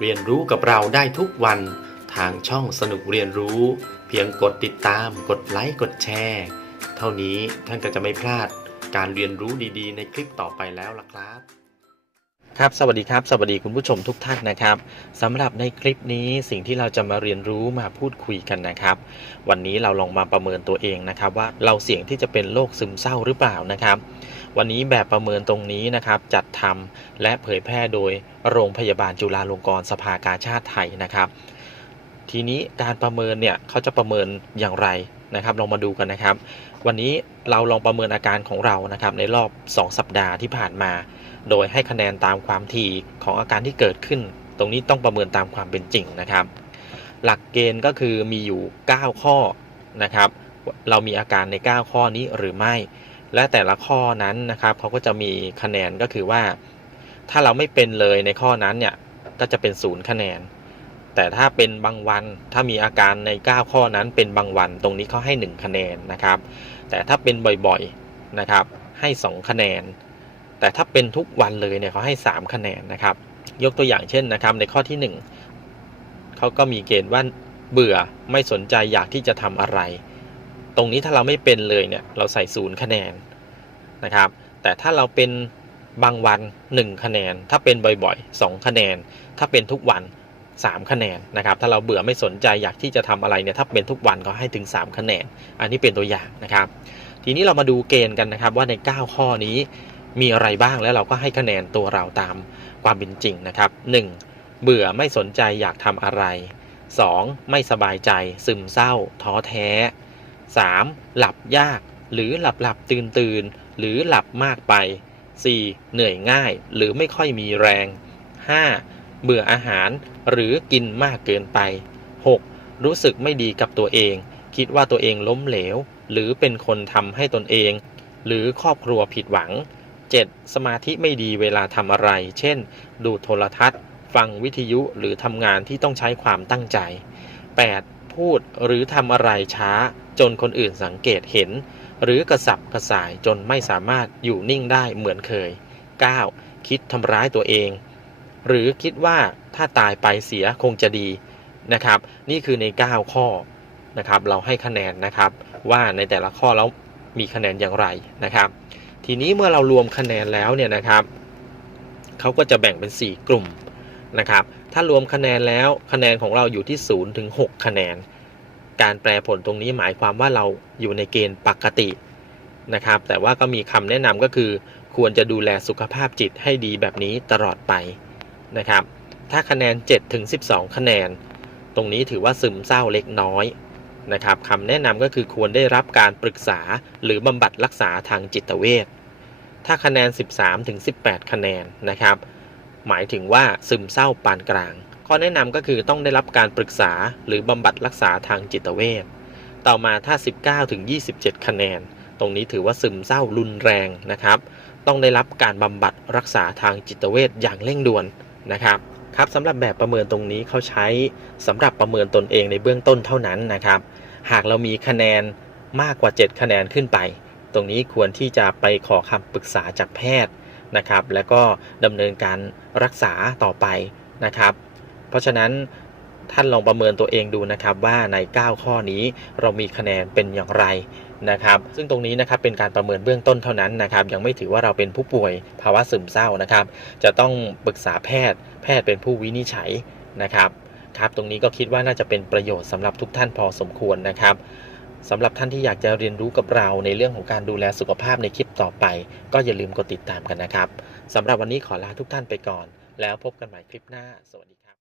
เรียนรู้กับเราได้ทุกวัน ทางช่องสนุกเรียนรู้ เพียงกดติดตาม กดไลค์กดแชร์เท่านี้ท่านก็จะไม่พลาดการเรียนรู้ดีๆ ในคลิปต่อไปแล้วล่ะครับครับสวัสดีครับ สวัสดีคุณผู้ชมทุกท่านนะครับสำหรับในคลิปนี้สิ่งที่เราจะมาเรียนรู้มาพูดคุยกันนะครับ วันนี้เราลองมาประเมินตัวเองนะครับ ว่าเราเสี่ยงที่จะเป็นโรคซึมเศร้าหรือเปล่านะครับ วันนี้แบบประเมินตรงนี้นะครับ จัดทำและเผยแพร่โดยโรงพยาบาลจุฬาลงกรณ์สภากาชาติไทยนะครับ ทีนี้การประเมินเนี่ยเขาจะประเมินอย่างไรนะครับลองมาดูกันนะครับ วันนี้เราลองประเมินอาการของเรานะครับ ในรอบ 2 สัปดาห์ที่ผ่านมา โดยให้คะแนนตามความถี่ของอาการที่เกิดขึ้น ตรงนี้ต้องประเมินตามความเป็นจริงนะครับ หลักเกณฑ์ก็คือมีอยู่ 9 ข้อนะครับ เรามีอาการใน 9 ข้อนี้หรือไม่ และแต่ละข้อนั้นนะครับเขาก็จะมีคะแนนก็คือว่า ถ้าเราไม่เป็นเลยในข้อนั้นเนี่ยก็จะเป็นศูนย์คะแนน แต่ถ้าเป็นบางวันถ้ามีอาการใน 9 ข้อนั้นเป็นบางวันตรงนี้เขาให้ 1 คะแนนนะครับ แต่ถ้าเป็นบ่อยๆนะครับให้ 2 คะแนน แต่ถ้าเป็นทุกวันเลยเนี่ยเขาให้ 3 คะแนนนะครับ ยกตัวอย่างเช่นนะครับในข้อที่ 1เขาก็มีเกณฑ์ว่าเบื่อไม่สนใจอยากที่จะทำอะไร ตรงนี้ถ้าเราไม่เป็นเลยเนี่ยเราใส่ศูนย์คะแนนนะครับ แต่ถ้าเราเป็นบางวัน 1 คะแนน ถ้าเป็นบ่อยๆ 2 คะแนน ถ้าเป็นทุกวัน 3 คะแนนนะครับ ถ้าเราเบื่อไม่สนใจอยากที่จะทำอะไรเนี่ยถ้าเป็นทุกวันก็ให้ถึง 3 คะแนน อันนี้เป็นตัวอย่างนะครับ ทีนี้เรามาดูเกณฑ์กันนะครับว่าใน 9 ข้อนี้มีอะไรบ้างแล้วเราก็ให้คะแนนตัวเราตามความเป็นจริงนะครับ 1. เบื่อไม่สนใจอยากทำอะไร 2. ไม่สบายใจ ซึมเศร้า ท้อแท้ 3. หลับยาก หรือหลับหลับตื่นตื่นหรือหลับมากไป 4. เหนื่อยง่าย หรือไม่ค่อยมีแรง 5. เบื่ออาหารหรือกินมากเกินไป 6. รู้สึกไม่ดีกับตัวเอง คิดว่าตัวเองล้มเหลว หรือเป็นคนทำให้ตนเอง หรือครอบครัวผิดหวัง 7. สมาธิไม่ดีเวลาทำอะไร เช่น ดูโทรทัศน์ ฟังวิทยุหรือทำงานที่ต้องใช้ความตั้งใจ 8. พูดหรือทำอะไรช้า จนคนอื่นสังเกตเห็น หรือกระสับกระส่ายจนไม่สามารถอยู่นิ่งได้เหมือนเคย 9. คิดทำร้ายตัวเอง หรือคิดว่าถ้าตายไปเสียคงจะดีนะครับ นี่คือใน 9 ข้อนะครับ เราให้คะแนนนะครับ ว่าในแต่ละข้อแล้วมีคะแนนอย่างไรนะครับ ทีนี้เมื่อเรารวมคะแนนแล้วเนี่ยนะครับเขาก็จะแบ่งเป็น 4 กลุ่มนะครับ ถ้ารวมคะแนนแล้วคะแนนของเราอยู่ที่0ถึง6คะแนน การแปลผลตรงนี้หมายความว่าเราอยู่ในเกณฑ์ปกตินะครับ แต่ว่าก็มีคำแนะนำก็คือ ควรจะดูแลสุขภาพจิตให้ดีแบบนี้ตลอดไปนะครับ ถ้าคะแนน7ถึง12 คะแนน ตรงนี้ถือว่าซึมเศร้าเล็กน้อยนะครับคำแนะนำก็คือควรได้รับการปรึกษาหรือบำบัดรักษาทางจิตเวชถ้าคะแนน 13ถึง18 คะแนนนะครับ หมายถึงว่าซึมเศร้าปานกลาง ข้อแนะนำก็คือต้องได้รับการปรึกษาหรือบำบัดรักษาทางจิตเวชต่อมาถ้า 19ถึง27 คะแนน ตรงนี้ถือว่าซึมเศร้ารุนแรงนะครับ ต้องได้รับการบำบัดรักษาทางจิตเวชอย่างเร่งด่วนนะครับครับสำหรับแบบประเมินตรงนี้เขาใช้สำหรับประเมินตนเองในเบื้องต้นเท่านั้นนะครับ หากเรามีคะแนนมากกว่า 7 คะแนนขึ้นไป ตรงนี้ควรที่จะไปขอคำปรึกษาจากแพทย์ นะครับ แล้วก็ดำเนินการรักษาต่อไปนะครับ เพราะฉะนั้นท่านลองประเมินตัวเองดูนะครับว่าใน 9 ข้อนี้เรามีคะแนนเป็นอย่างไรนะครับ ซึ่งตรงนี้นะครับเป็นการประเมินเบื้องต้นเท่านั้นนะครับยังไม่ถือว่าเราเป็นผู้ป่วยภาวะซึมเศร้านะครับ จะต้องปรึกษาแพทย์ แพทย์เป็นผู้วินิจฉัยนะครับครับ ตรงนี้ก็คิดว่าน่าจะเป็นประโยชน์สำหรับทุกท่านพอสมควรนะครับ สำหรับท่านที่อยากจะเรียนรู้กับเราในเรื่องของการดูแลสุขภาพในคลิปต่อไป ก็อย่าลืมกดติดตามกันนะครับสำหรับวันนี้ขอลาทุกท่านไปก่อน แล้วพบกันใหม่คลิปหน้า สวัสดี